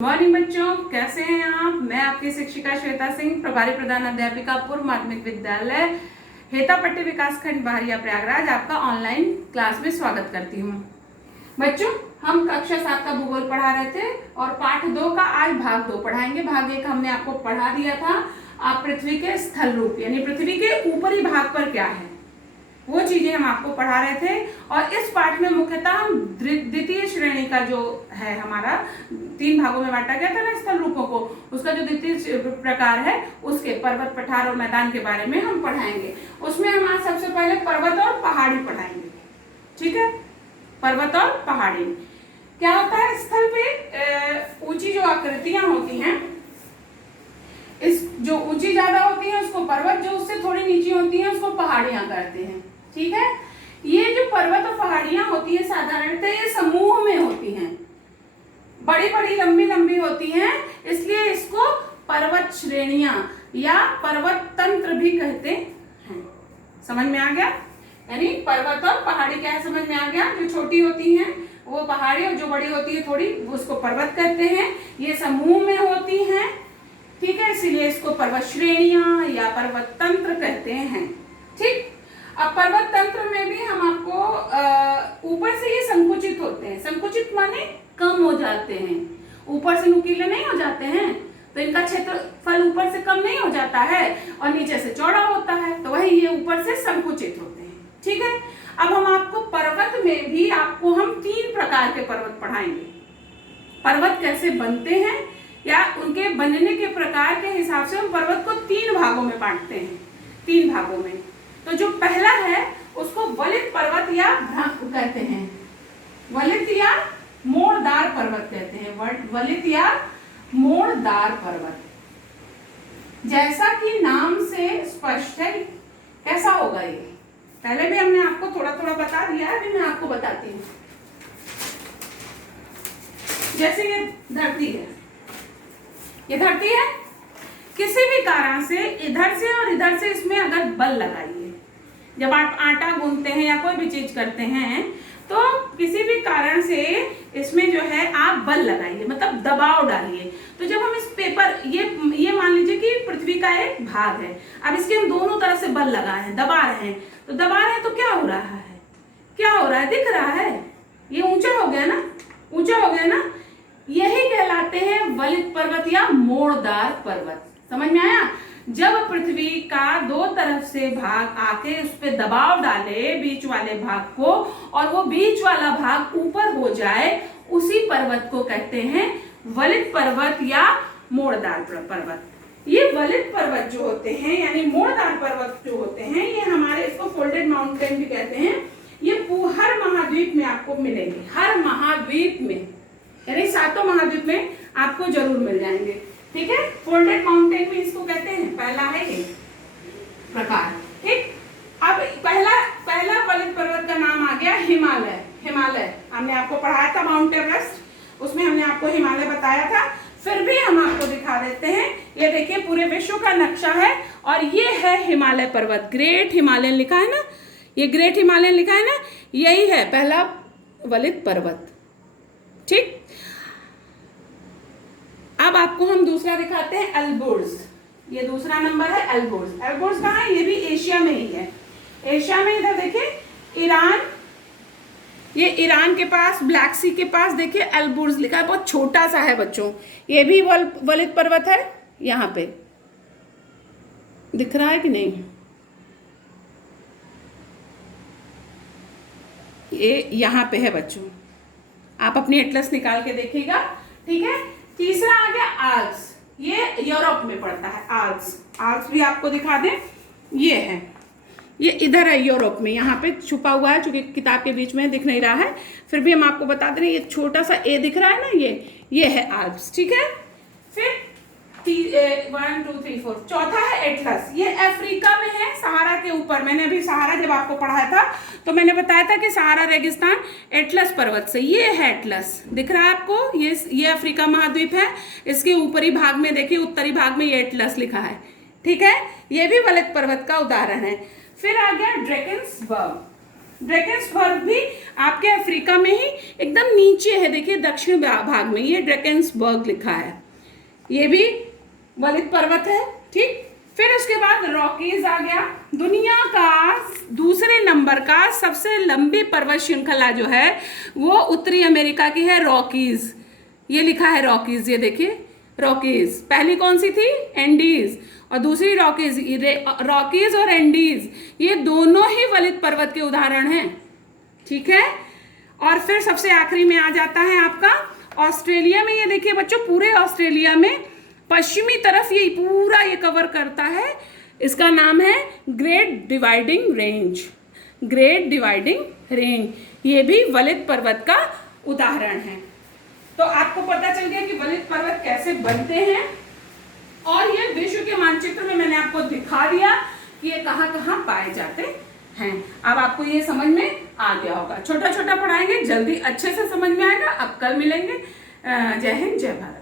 Morning बच्चों, कैसे हैं आप। मैं आपकी शिक्षिका श्वेता सिंह, प्रभारी प्रधान अध्यापिका पूर्व माध्यमिक विद्यालय हेतापट्टी विकासखंड बहरिया प्रयागराज आपका ऑनलाइन क्लास में स्वागत करती हूँ। बच्चों, हम कक्षा 7 का भूगोल पढ़ा रहे थे और पाठ 2 का आज भाग 2 पढ़ाएंगे। भाग 1 हमने आपको पढ़ा दिया था, आप पृथ्वी के स्थल रूप यानी पृथ्वी के ऊपरी भाग पर क्या है वो चीजें हम आपको पढ़ा रहे थे। और इस पाठ में मुख्यतः हम द्वितीय श्रेणी का जो है हमारा 3 भागों में बांटा गया था ना स्थल रूपों को, उसका जो द्वितीय प्रकार है उसके पर्वत, पठार और मैदान के बारे में हम पढ़ाएंगे। उसमें हम आज सबसे पहले पर्वत और पहाड़ी पढ़ाएंगे। ठीक है, पर्वत और पहाड़ी क्या होता है। स्थल पे ऊंची जो आकृतियां होती हैं, इस जो ऊंची ज्यादा होती है उसको पर्वत, जो उससे थोड़ी नीची होती है उसको पहाड़ियां कहते हैं। ठीक है, ये जो पर्वत और पहाड़ियां होती है साधारणतः ये समूह में होती हैं, बड़ी बड़ी लंबी लंबी होती हैं, इसलिए इसको पर्वत श्रेणियां या पर्वत तंत्र भी कहते हैं। समझ में आ गया। यानी पर्वत और पहाड़ी क्या है समझ में आ गया। जो छोटी होती हैं वो पहाड़ी और जो बड़ी होती है थोड़ी उसको पर्वत कहते हैं। ये समूह में होती हैं, ठीक है, इसीलिए इसको पर्वत श्रेणियां या पर्वत तंत्र कहते हैं। ठीक, अब पर्वत तंत्र में भी हम आपको ऊपर से ये संकुचित होते हैं। संकुचित माने कम हो जाते हैं, ऊपर से नुकीले नहीं हो जाते हैं, तो इनका क्षेत्रफल ऊपर से कम नहीं हो जाता है और नीचे से चौड़ा होता है, तो वही ये ऊपर से संकुचित होते हैं। ठीक है, अब हम आपको पर्वत में भी आपको हम 3 प्रकार के पर्वत पढ़ाएंगे। पर्वत कैसे बनते हैं या उनके बनने के प्रकार के हिसाब से हम पर्वत को 3 भागों में बांटते हैं। 3 भागों में, तो जो पहला है उसको वलित पर्वत या भ्रंग कहते हैं। वलित या मोड़दार पर्वत कहते हैं। वलित या मोड़दार पर्वत, जैसा कि नाम से स्पष्ट है। कैसा होगा ये पहले भी हमने आपको थोड़ा थोड़ा बता दिया है, अभी मैं आपको बताती हूँ। जैसे ये धरती है, ये धरती है, किसी भी कारण से इधर से और इधर से इसमें अगर बल लगाइए, जब आप आटा गूंथते हैं या कोई भी चीज करते हैं तो किसी भी कारण से इसमें जो है आप बल लगाइए, मतलब दबाव डालिए। तो जब हम इस पेपर ये मान लीजिए कि पृथ्वी का एक भाग है, अब इसके हम दोनों तरफ से बल लगाए हैं, दबा रहे हैं, तो दबा रहे हैं तो क्या हो रहा है, क्या हो रहा है, दिख रहा है, ये ऊंचा हो गया ना, ऊंचा हो गया ना। यही कहलाते हैं वलित पर्वत या मोड़दार पर्वत। समझ में आया। जब पृथ्वी का 2 तरफ से भाग आके उस पे दबाव डाले बीच वाले भाग को, और वो बीच वाला भाग ऊपर हो जाए, उसी पर्वत को कहते हैं वलित पर्वत या मोड़दार पर्वत। ये वलित पर्वत जो होते हैं यानी मोड़दार पर्वत जो होते हैं, ये हमारे इसको फोल्डेड माउंटेन भी कहते हैं। ये हर महाद्वीप में आपको मिलेंगे, हर महाद्वीप में, यानी 7 महाद्वीप में आपको जरूर मिल जाएंगे। ठीक है, फोल्डेड माउंटेन भी इसको कहते हैं। पहला है ये प्रकार। ठीक, अब पहला वलित पर्वत का नाम आ गया हिमालय। हिमालय हमने आपको पढ़ाया था, माउंट एवरेस्ट, उसमें हमने आपको हिमालय बताया था। फिर भी हम आपको दिखा देते हैं, ये देखिए पूरे विश्व का नक्शा है और ये है हिमालय पर्वत। ग्रेट हिमालयन लिखा है ना, ये ग्रेट हिमालयन लिखा है ना, यही है पहला वलित पर्वत। ठीक, अब आपको हम दूसरा दिखाते हैं, एल्बर्स। ये दूसरा नंबर है एल्बर्स। एल्बर्स कहाँ है, ये भी एशिया में ही है। एशिया में इधर देखिए ईरान, ये ईरान के पास ब्लैक सी के पास देखिए एल्बर्स लिखा है, बहुत छोटा सा है बच्चों। ये भी वलित पर्वत है, यहाँ पे दिख रहा है कि नहीं, ये यहाँ पे है बच्चों, आप अपनी एटलस निकाल के देखिएगा। ठीक है, तीसरा आ गया आल्प्स। ये यूरोप में पड़ता है। आल्प्स भी आपको दिखा दें, ये है, ये इधर है यूरोप में, यहाँ पे छुपा हुआ है, चूंकि किताब के बीच में दिख नहीं रहा है, फिर भी हम आपको बता दे रहे हैं, ये छोटा सा ए दिख रहा है ना, ये है आल्प्स। ठीक है, फिर 1 2 3 4 चौथा है एटलस। ये अफ्रीका में है, सहारा के ऊपर। मैंने अभी सहारा जब आपको पढ़ाया था तो मैंने बताया था कि सहारा रेगिस्तान एटलस पर्वत से, ये है एटलस, दिख रहा है आपको, ये अफ्रीका महाद्वीप है। इसके ऊपरी भाग में देखिए, उत्तरी भाग में ये एटलस लिखा है। ठीक है, ये भी वलित पर्वत का उदाहरण है। फिर आ गया ड्रैकेंसबर्ग। ड्रैकेंसबर्ग भी आपके अफ्रीका में ही एकदम नीचे है, देखिए दक्षिण भाग में ये ड्रैकेंसबर्ग लिखा है, ये भी वलित पर्वत है। ठीक, फिर उसके बाद रॉकीज आ गया। दुनिया का दूसरे नंबर का सबसे लंबी पर्वत श्रृंखला जो है वो उत्तरी अमेरिका की है, रॉकीज। ये लिखा है रॉकीज, ये देखिए रॉकीज। पहली कौन सी थी? एंडीज, और दूसरी रॉकीज। रॉकीज और एंडीज ये दोनों ही वलित पर्वत के उदाहरण हैं। ठीक है, और फिर सबसे आखिरी में आ जाता है आपका ऑस्ट्रेलिया में। ये देखिए बच्चों, पूरे ऑस्ट्रेलिया में पश्चिमी तरफ ये पूरा ये कवर करता है, इसका नाम है great dividing range. Great dividing range ये भी वलित पर्वत का उदाहरण है। तो आपको पता चल गया कि वलित पर्वत कैसे बनते हैं, और ये विश्व के मानचित्र में मैंने आपको दिखा दिया कि ये कहाँ कहाँ पाए जाते हैं। अब आपको ये समझ में आ गया होगा। छोटा छोटा पढ़ाएंगे, जल्दी अच्छे से समझ में आएगा। अब कल मिलेंगे। जय हिंद, जय भारत।